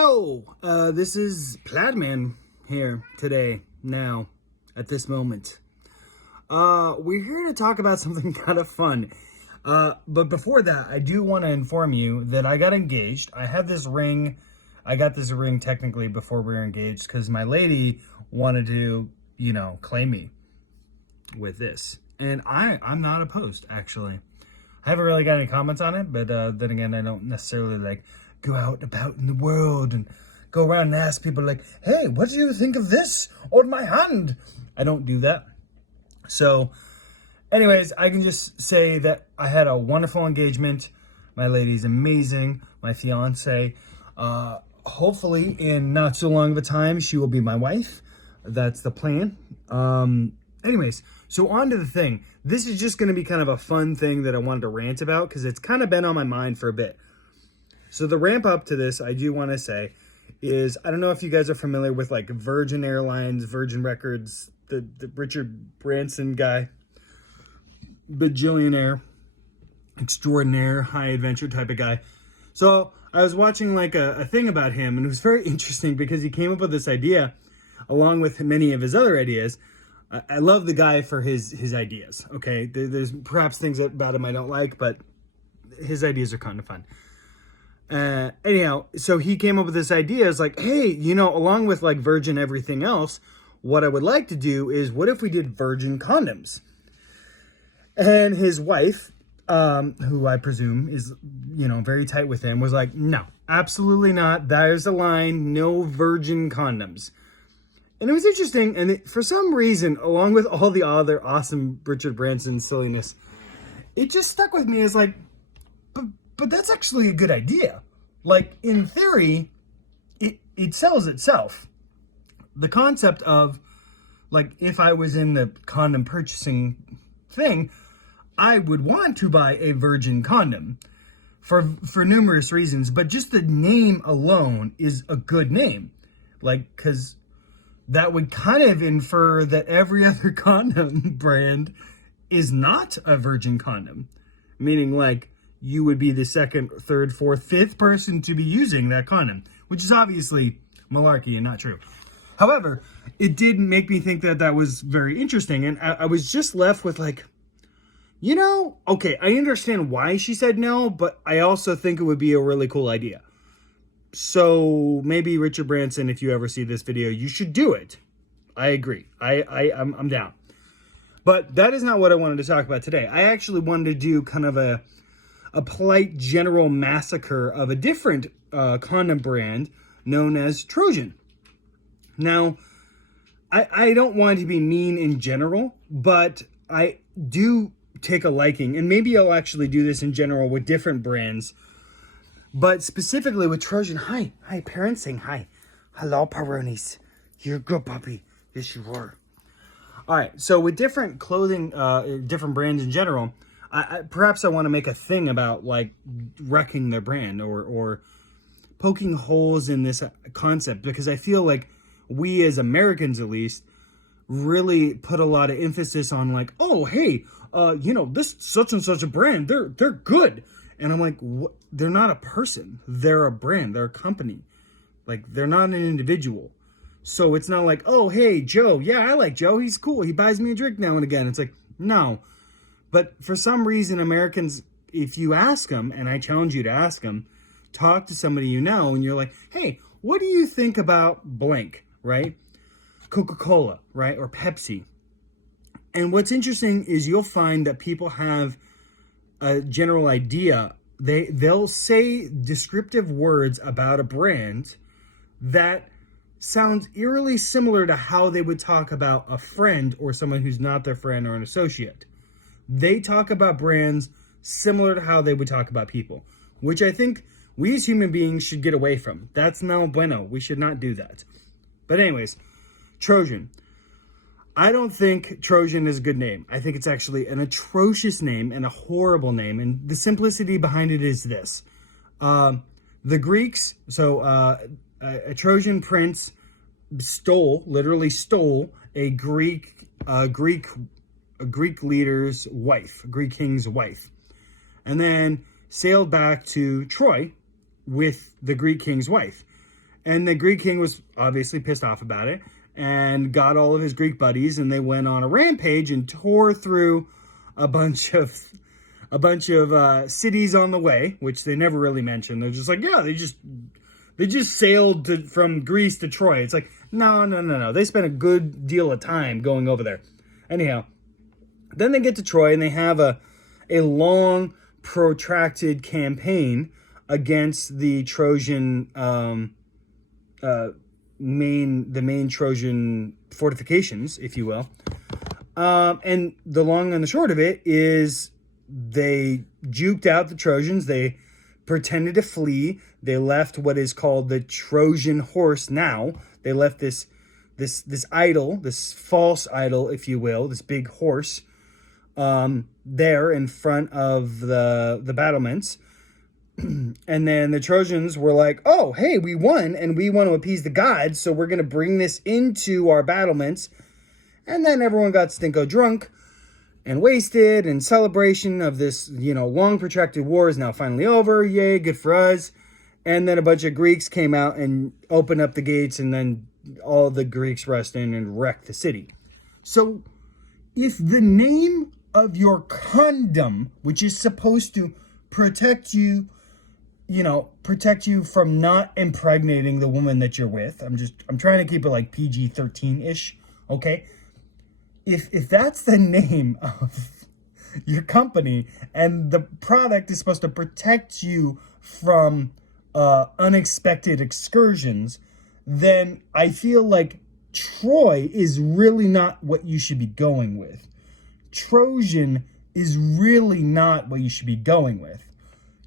Hello, this is Plaidman here today, now, at this moment. We're here to talk about something kind of fun. But before that, I do want to inform you that I got engaged. I have this ring. I got this ring technically before we were engaged because my lady wanted to, claim me with this. And I'm not opposed, actually. I haven't really got any comments on it, but then again, I don't necessarily go out and about in the world and go around and ask people hey, what do you think of this on my hand? I don't do that. So anyways, I can just say that I had a wonderful engagement. My lady's amazing. My fiance, hopefully in not so long of a time, she will be my wife. That's the plan. Anyways, so on to the thing. This is just going to be kind of a fun thing that I wanted to rant about because it's kind of been on my mind for a bit. So the ramp up to this, I do want to say, is I don't know if you guys are familiar with Virgin Airlines, Virgin Records, the Richard Branson guy, bajillionaire, extraordinaire, high adventure type of guy. So I was watching a thing about him, and it was very interesting because he came up with this idea along with many of his other ideas. I love the guy for his ideas, okay? There's perhaps things about him I don't like, but his ideas are kind of fun. Anyhow, so he came up with this idea. It's hey, along with Virgin everything else, what I would like to do is, what if we did Virgin condoms? And his wife, who I presume is, very tight with him, was no, absolutely not. There's a line, no Virgin condoms. And it was interesting. And for some reason, along with all the other awesome Richard Branson silliness, it just stuck with me as but that's actually a good idea. In theory, it sells itself. The concept of, if I was in the condom purchasing thing, I would want to buy a Virgin condom for numerous reasons. But just the name alone is a good name. Because that would kind of infer that every other condom brand is not a Virgin condom. Meaning, you would be the second, third, fourth, fifth person to be using that condom, which is obviously malarkey and not true. However, it did make me think that was very interesting. And I was just left with okay, I understand why she said no, but I also think it would be a really cool idea. So maybe Richard Branson, if you ever see this video, you should do it. I agree. I'm down. But that is not what I wanted to talk about today. I actually wanted to do kind of a polite general massacre of a different condom brand known as Trojan. Now, I don't want to be mean in general, but I do take a liking, and maybe I'll actually do this in general with different brands, but specifically with Trojan. Hi, parents saying hi. Hello, Paronis. You're a good puppy. Yes, you are. All right, so with different clothing, different brands in general, perhaps I want to make a thing about wrecking their brand or poking holes in this concept, because I feel we as Americans, at least, really put a lot of emphasis on oh, hey, this such and such a brand, they're good. And I'm what? They're not a person. They're a brand. They're a company. They're not an individual. So it's not oh, hey, Joe. Yeah, I like Joe. He's cool. He buys me a drink now and again. It's no. But for some reason, Americans, if you ask them, and I challenge you to ask them, talk to somebody and you're hey, what do you think about blank, right? Coca-Cola, right? Or Pepsi. And what's interesting is you'll find that people have a general idea. They'll say descriptive words about a brand that sounds eerily similar to how they would talk about a friend or someone who's not their friend or an associate. They talk about brands similar to how they would talk about people, which I think we as human beings should get away from. That's no bueno. We should not do that. But anyways, Trojan. I don't think Trojan is a good name. I think it's actually an atrocious name and a horrible name. And the simplicity behind it is this. The Greeks, a Trojan prince literally stole a Greek leader's wife, a Greek king's wife, and then sailed back to Troy with the Greek king's wife. And the Greek king was obviously pissed off about it and got all of his Greek buddies, and they went on a rampage and tore through a bunch of cities on the way, which they never really mentioned. They're just like, yeah, they just sailed from Greece to Troy. It's like, no. They spent a good deal of time going over there. Anyhow, then they get to Troy and they have a long, protracted campaign against the Trojan main Trojan fortifications, if you will. And the long and the short of it is they juked out the Trojans. They pretended to flee. They left what is called the Trojan horse now. They left this idol, this false idol, if you will, this big horse, there in front of the battlements. And then the Trojans were like, oh, hey, we won, and we want to appease the gods, so we're going to bring this into our battlements. And then everyone got stinko drunk and wasted, and celebration of this, long protracted war is now finally over. Yay, good for us. And then a bunch of Greeks came out and opened up the gates, and then all the Greeks rushed in and wrecked the city. So if the name of your condom, which is supposed to protect you from not impregnating the woman that you're with. I'm trying to keep it like PG-13-ish, okay? If that's the name of your company and the product is supposed to protect you from unexpected excursions, then I feel like Troy is really not what you should be going with. Trojan is really not what you should be going with.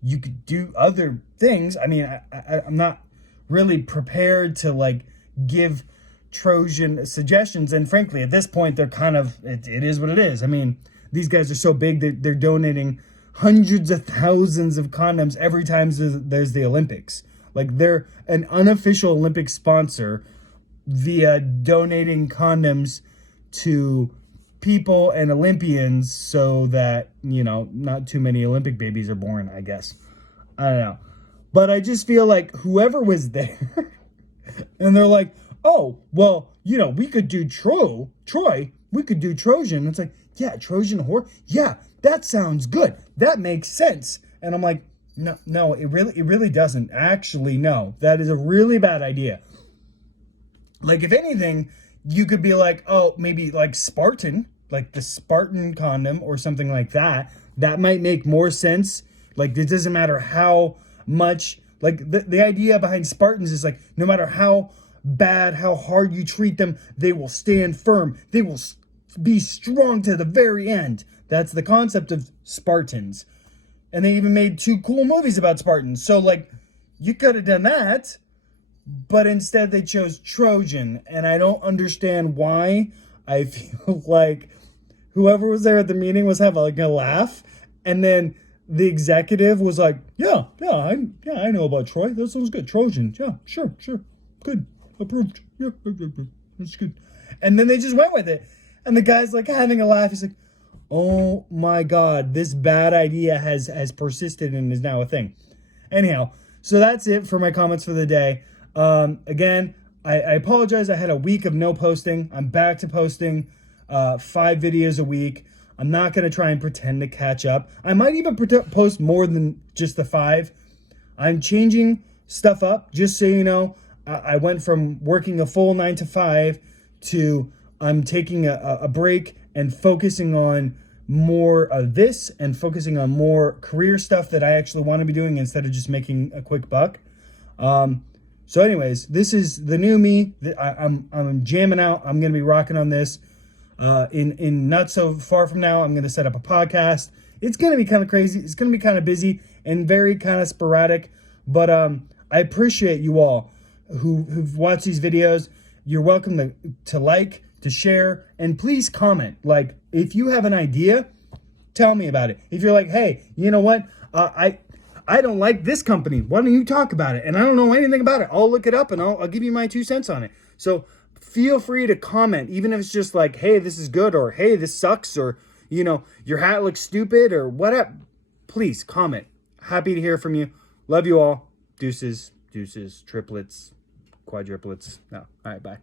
You could do other things. I mean, I'm not really prepared to give Trojan suggestions. And frankly, at this point, they're kind of, it is what it is. I mean, these guys are so big that they're donating hundreds of thousands of condoms every time there's the Olympics. They're an unofficial Olympic sponsor via donating condoms to people and Olympians so that, not too many Olympic babies are born, I guess. I don't know. But I just feel like whoever was there and they're like, oh, well, we could do Troy, we could do Trojan. It's like, yeah, Trojan horse. Yeah, that sounds good. That makes sense. And I'm like, no, it really doesn't. Actually, no, that is a really bad idea. If anything, you could be like, oh, maybe Spartan, the Spartan condom or something like that. That might make more sense. It doesn't matter how much, the idea behind Spartans is no matter how bad, how hard you treat them, they will stand firm. They will be strong to the very end. That's the concept of Spartans. And they even made 2 cool movies about Spartans. So, you could have done that. But instead they chose Trojan, and I don't understand why. I feel like whoever was there at the meeting was having a laugh, and then the executive was like, yeah, I know about Troy. That sounds good. Trojan, yeah, sure, good, approved. Yeah, that's good. And then they just went with it, and the guy's having a laugh. He's like, oh my God, this bad idea has persisted and is now a thing. Anyhow, so that's it for my comments for the day. Again, I apologize. I had a week of no posting. I'm back to posting 5 videos a week. I'm not going to try and pretend to catch up. I might even post more than just the 5. I'm changing stuff up. Just so you know, I went from working a full 9 to 5 to I'm taking a break and focusing on more of this and focusing on more career stuff that I actually want to be doing instead of just making a quick buck. So anyways, this is the new me. I'm jamming out. I'm going to be rocking on this. In not so far from now, I'm going to set up a podcast. It's going to be kind of crazy. It's going to be kind of busy and very kind of sporadic. But I appreciate you all who've watched these videos. You're welcome to like, to share, and please comment. If you have an idea, tell me about it. If you're like, hey, you know what? I don't like this company. Why don't you talk about it? And I don't know anything about it. I'll look it up and I'll give you my 2 cents on it. So feel free to comment, even if it's just hey, this is good, or hey, this sucks, or, your hat looks stupid, or whatever. Please comment. Happy to hear from you. Love you all. Deuces, triplets. quadruplets. No. All right, bye.